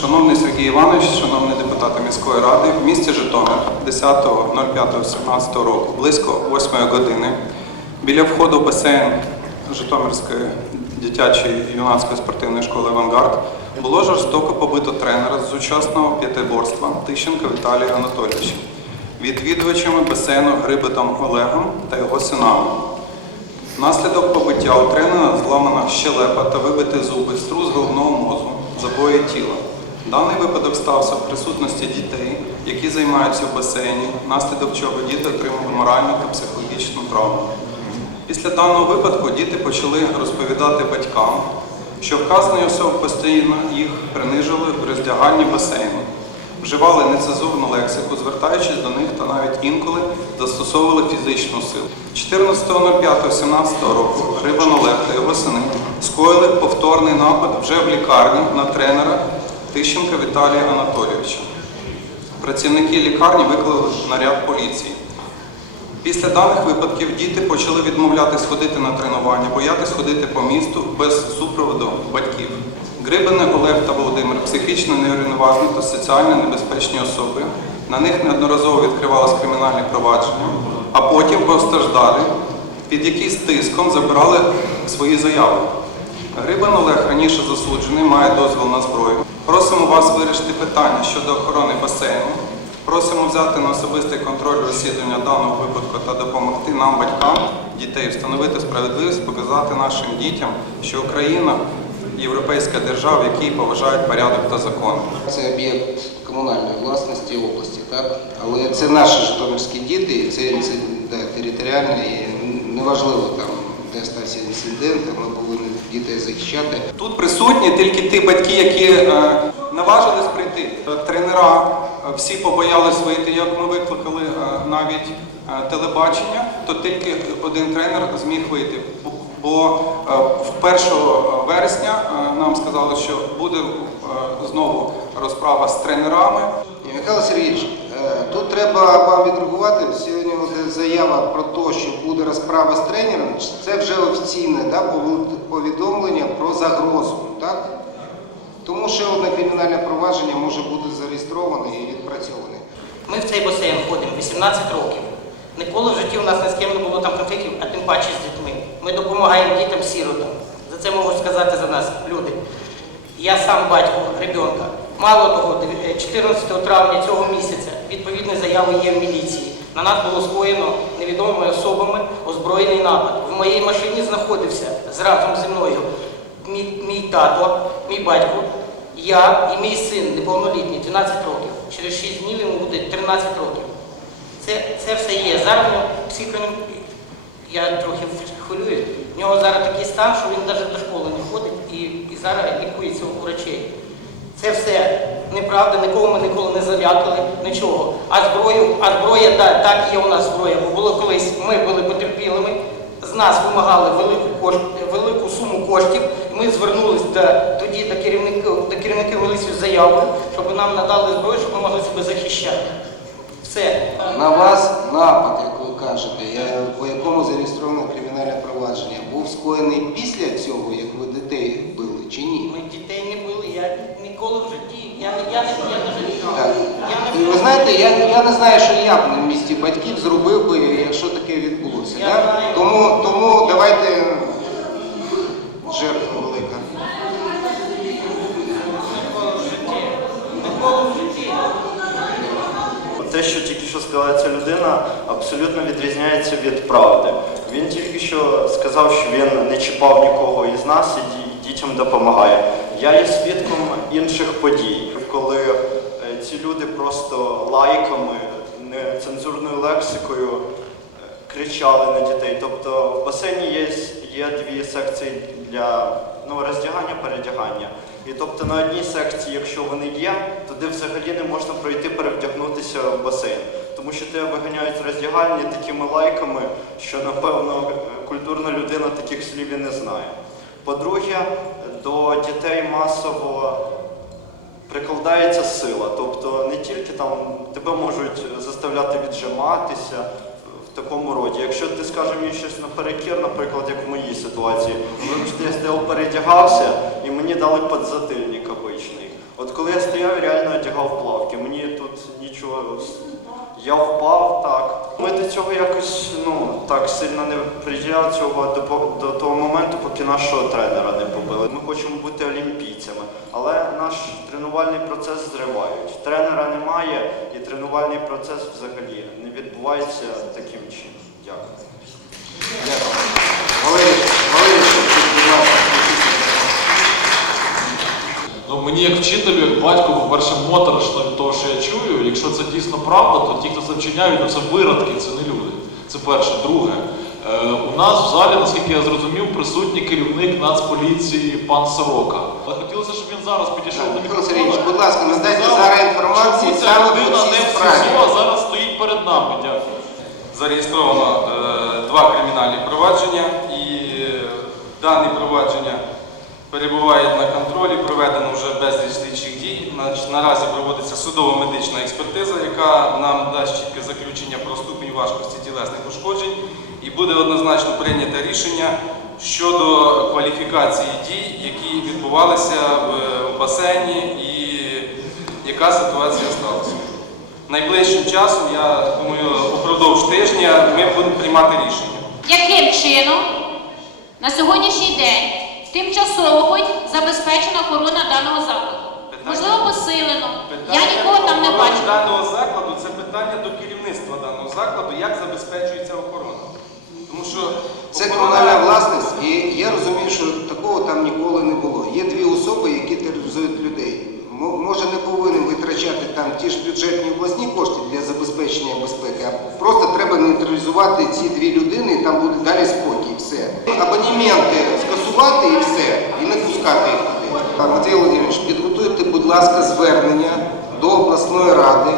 Шановний Сергій Іванович, шановні депутати міської ради, в місті Житомир 10.05.17 року близько 8 години біля входу в басейн Житомирської дитячої юнацької спортивної школи Авангард було жорстоко побито тренера з сучасного п'ятиборства Тищенка Віталія Анатолійовича, відвідувачами басейну Грибетом Олегом та його синами. Внаслідок побиття у тренера зламана щелепа та вибиті зуби, струс головного мозку, забої тіла. Даний випадок стався в присутності дітей, які займаються в басейні, внаслідок чого діти отримали моральну та психологічну травму. Після даного випадку діти почали розповідати батькам, що вказані особи постійно їх принижили в роздягальні басейну, вживали нецензурну лексику, звертаючись до них та навіть інколи застосовували фізичну силу. 14.05.17 року Грибан Олег та його сини скоїли повторний напад вже в лікарні на тренера Тищенка Віталія Анатолійовича. Працівники лікарні викликали наряд поліції. Після даних випадків діти почали відмовлятись ходити на тренування, боятись ходити по місту без супроводу батьків. Грибини Олег та Володимир психічно неурівноважені та соціально небезпечні особи. На них неодноразово відкривалось кримінальне провадження, а потім постраждалі, під якийсь тиском забирали свої заяви. Грибан Олег раніше засуджений, має дозвіл на зброю. Просимо вас вирішити питання щодо охорони басейну. Просимо взяти на особистий контроль розслідування даного випадку та допомогти нам, батькам дітей, встановити справедливість, показати нашим дітям, що Україна європейська держава, в якій поважають порядок та закони. Це об'єкт комунальної власності області, так? Але це наші житомирські діти, це, це да, територіально, і неважливо там, де стався інцидент, ми повинні дітей захищати. Тут присутні тільки ті батьки, які е, наважились прийти. Е, Тренера е, всі побоялись вийти, як ми викликали навіть телебачення, то тільки один тренер зміг вийти. Бо- Бо е, 1 вересня нам сказали, що буде знову розправа з тренерами. Михайло Сергійович, тут треба вам відреагувати. Сьогодні заява про те, що буде розправа з тренером, це вже офіційне да, повідомлення про загрозу, так? Тому ще одне кримінальне провадження може бути зареєстроване і відпрацьоване. Ми в цей басейн ходимо 18 років. Ніколи в житті у нас ні з ким не було там конфліктів, а тим паче з дітьми. Ми допомагаємо дітям-сіротам. За це можуть сказати за нас люди. Я сам батько ребенка. Мало того, 14 травня цього місяця відповідні заяви є в міліції. На нас було скоєно невідомими особами озброєний напад. В моїй машині знаходився зразом зі мною мій, мій тато, мій батько, я і мій син неповнолітній, 12 років. Через 6 днів йому буде 13 років. Це, це все є. Зараз ну, я трохи хвилююсь. В нього зараз такий стан, що він навіть до школи не ходить і, і зараз лікується у врачей. Це все неправда, нікого ми ніколи не залякали, нічого. А зброю, а зброя, да, так є у нас зброя, бо було колись, ми були потерпілими, з нас вимагали велику, кошт, велику суму коштів, і ми звернулися до, тоді до керівників, до керівників міліції з заявою, щоб нам надали зброю, щоб ми могли себе захищати. Все. На вас напад, як ви кажете, я- по якому зареєстровано кримінальне провадження, був скоєний після цього, як ви дітей били, чи ні? Ми дітей не били, я ніколи в житті, я не я не я не Так. Ви знаєте, я, я не знаю, що я б на місці батьків зробив би, якщо таке відбулося. Да? Тому, тому давайте жертва велика. Те, що тільки що сказала ця людина, абсолютно відрізняється від правди. Він тільки що сказав, що він не чіпав нікого із нас і дітям допомагає. Я є свідком інших подій, коли е, ці люди просто лайками, нецензурною лексикою е, кричали на дітей. Тобто в басейні є, є дві секції для ну, роздягання, передягання. І тобто на одній секції, якщо вони є, туди взагалі не можна пройти перевдягнутися в басейн. Тому що тебе виганяють з роздягальні такими лайками, що напевно культурна людина таких слів і не знає. По-друге, до дітей масово прикладається сила. Тобто не тільки там тебе можуть заставляти віджиматися в- такому роді. Якщо ти скажеш мені щось наперекір, наприклад, як в моїй ситуації, я стояв передягався і мені дали підзатильник обичний. От коли я стояв, реально одягав плавки. Мені тут нічого. Я впав так. Ми до цього якось ну так сильно не приділяли цього до, до того моменту, поки нашого тренера не побили. Ми хочемо бути олімпійцями, але наш тренувальний процес зривають. Тренера немає, і тренувальний процес взагалі не відбувається таким чином. Дякую. Ну, мені як вчителю, як батьку, по-перше, моторошно від того, що я чую. Якщо це дійсно правда, то ті, хто це вчиняють, ну це виродки, це не люди. Це перше. Друге, у нас в залі, наскільки я зрозумів, присутній керівник Нацполіції пан Сорока. Але хотілося, щоб він зараз підійшов до мікрофону. Будь ласка, і надайте зараз інформацію ця людина не в справі. СІЗО, а зараз стоїть перед нами. Дякую. Зареєстровано е, два кримінальні провадження, і е, дані провадження перебувають на контролі, проведено вже безліч слідчих дій. Наразі проводиться судово-медична експертиза, яка нам дасть чітке заключення про ступінь важкості тілесних ушкоджень, і буде однозначно прийнято рішення щодо кваліфікації дій, які відбувалися в, басейні, і яка ситуація сталася. Найближчим часом, я думаю, упродовж тижня ми будемо приймати рішення. Яким чином на сьогоднішній день тимчасово хоч забезпечена охорона даного закладу? Питання- Можливо, посилено. Я нікого там не бачила. даного закладу це питання до керівництва даного закладу, як забезпечується охорона. Тому що Це комунальна власність, і я розумію, що такого там ніколи не було. Є дві особи, які тероризують людей. Може не повинен витрачати там ті ж бюджетні обласні кошти для забезпечення безпеки, а просто треба нейтралізувати ці дві людини, і там буде далі спокій. і Все. Абонементи скасувати і все, і не пускати їх туди. Матвій Володимирович, підготуйте, будь ласка, звернення до обласної ради,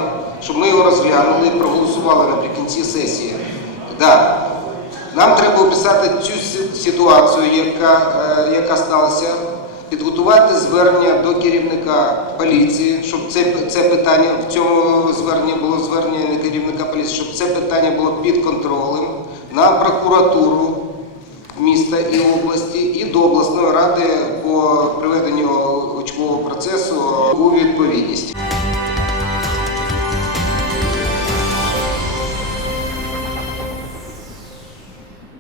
щоб ми його розглянули і проголосували наприкінці сесії. Да. Нам треба описати цю ситуацію, яка, е, яка сталася, підготувати звернення до керівника поліції, щоб це, це питання в цьому зверненні було звернення не керівника поліції, щоб це питання було під контролем на прокуратуру міста і області, і до обласної ради по приведенню очкового процесу у відповідність.